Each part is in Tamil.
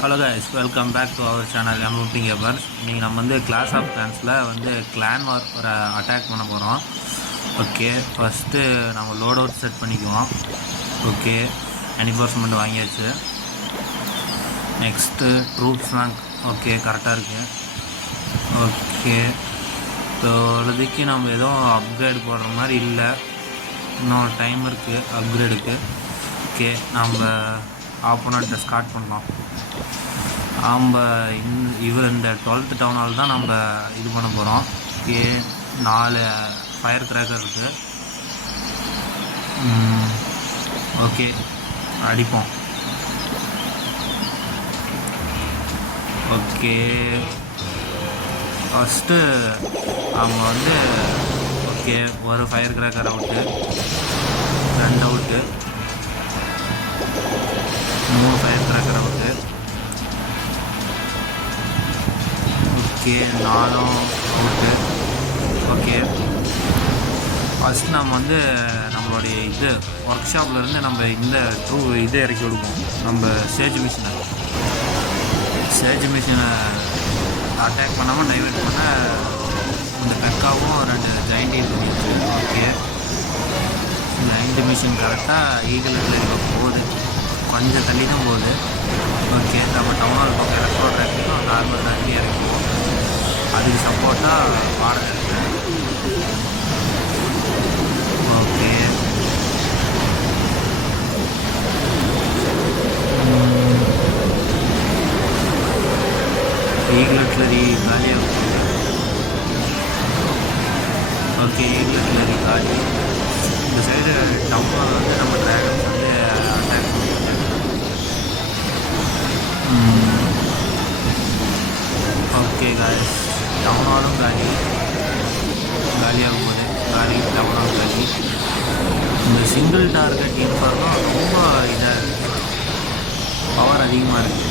Hello guys, welcome back to our channel MOP gamers. இன்றைக்கி நம்ம வந்து கிளாஸ் ஆஃப் கிளான்ஸில் வந்து கிளான் வார் ஒரு அட்டாக் பண்ண போகிறோம். ஓகே, ஃபஸ்ட்டு நம்ம லோட் அவுட் செட் பண்ணிக்குவோம். ஓகே, என்ஃபோர்ஸ்மெண்ட் வாங்கியாச்சு. நெக்ஸ்ட்டு ட்ரூப்ஸ் ரேங்க் ஓகே கரெக்டாக இருக்குது. ஓகே, ஸோ இப்போதைக்கு நம்ம எதுவும் அப்கிரேட் போடுற மாதிரி இல்லை, இன்னும் டைம் இருக்குது அப்கிரேடுக்கு. ஓகே, நம்ம ஆப்போனண்ட்டை ஸ்டார்ட் பண்ணலாம். நம்ம இந்த 12th டவுன் ஹால் தான் நம்ம இது பண்ண போகிறோம். ஓகே, 4 ஃபயர் கிராக்கர் இருக்குது. ஓகே, அடிப்போம். ஓகே, ஃபஸ்ட்டு அவங்க வந்து ஓகே ஒரு fire cracker out, 2 out, 3 fire cracker out. Okay, 4 out. Okay, first நம்ம வந்து நம்மளுடைய ஒர்க் ஷாப்லேருந்து நம்ம இது இறக்கி விடுவோம். நம்ம சேஜ் மிஷினை அட்டாக் பண்ணாமல் டைவெர்ட் பண்ண இந்த பெக்காவும் 2 ஜெயிண்ட் பண்ணிடுச்சு. ஓகே, ஜெயிண்ட் மிஷின் கரெக்டாக ஈகிள் போகுது, கொஞ்சம் தள்ளி தான் போகுது. ஓகே, நம்ம டவுனால் பக்கம் எலக்ட்ரோ ட்ராக்கிங்கும் நார்மல் ட்ராக்கிங் இறக்குவோம். அதுக்கு சப்போர்ட்டாக வாடகை இருக்கேன். ஓகே, ஈகிளட்லரி காலியாக போகுது. ஓகே, ஈகிளட்லரி காலி. இந்த சைடு டவுனால் வந்து நம்ம ட்ராகன்ஸ் வந்து அட்டாக் பண்ணிட்டு. ஓகே காய்ஸ், டவுனாலும் காலியாகும் போது டவுனாலும் காலி. இந்த சிங்கிள் டார்கெட் இன்ஃபார்மும் ரொம்ப இதாக இருக்குது, பவர் அதிகமாக இருக்குது.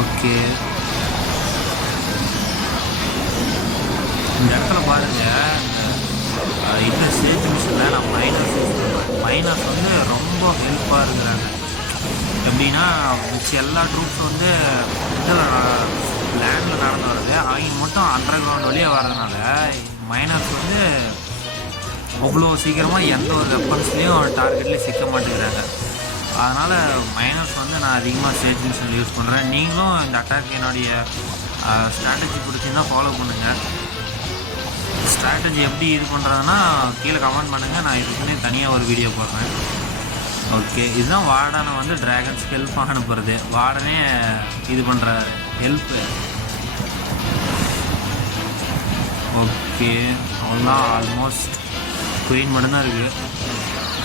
ஓகே, இந்த இடத்துல பாருங்கள், இந்த சேஜ் மிஷினில் நான் மைனர்ஸ் யூஸ் பண்ணுவேன். மைனர்ஸ் வந்து ரொம்ப ஹெல்ப்பாக இருக்கிறாங்க. எப்படின்னா மிச்ச எல்லா ட்ரூப்ஸும் வந்து இதில் லேண்டில் நடந்து வர்றது, அவங்க மட்டும் அண்டர் கிரவுண்ட் வழியாக வர்றதுனால மைனர்ஸ் வந்து அவ்வளோ சீக்கிரமாக எந்த ஒரு வெப்பன்ஸ்லேயும் டார்கெட்லேயும் சிக்க மாட்டேங்கிறாங்க. அதனால் மைனர்ஸ் வந்து நான் அதிகமாக சேஜ் மிஷினில் யூஸ் பண்ணுறேன். நீங்களும் இந்த அட்டாக் என்னுடைய ஸ்ட்ராட்டஜி பிடிச்சிருந்தா ஃபாலோ பண்ணுங்கள். ஸ்ட்ராட்டஜி எப்படி இது பண்ணுறதுன்னா கீழே கமெண்ட் பண்ணுங்கள், நான் இதுக்குன்னே தனியாக ஒரு வீடியோ போடுறேன். ஓகே, இதுதான் வார்டனை வந்து ட்ராகன்ஸ்க்கு ஹெல்ப்பாக அனுப்புறது. வார்டனே இது பண்ணுற ஹெல்ப்பு. ஓகே, அவ்வளோதான், ஆல்மோஸ்ட் குயின் மட்டும்தான் இருக்குது.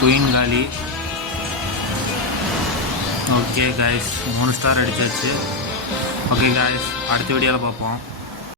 குயின் காலி. ஓகே காய்ஸ், 3 ஸ்டார் அடித்தாச்சு. ஓகே காய்ஸ், அடுத்த வீடியோவில் பார்ப்போம்.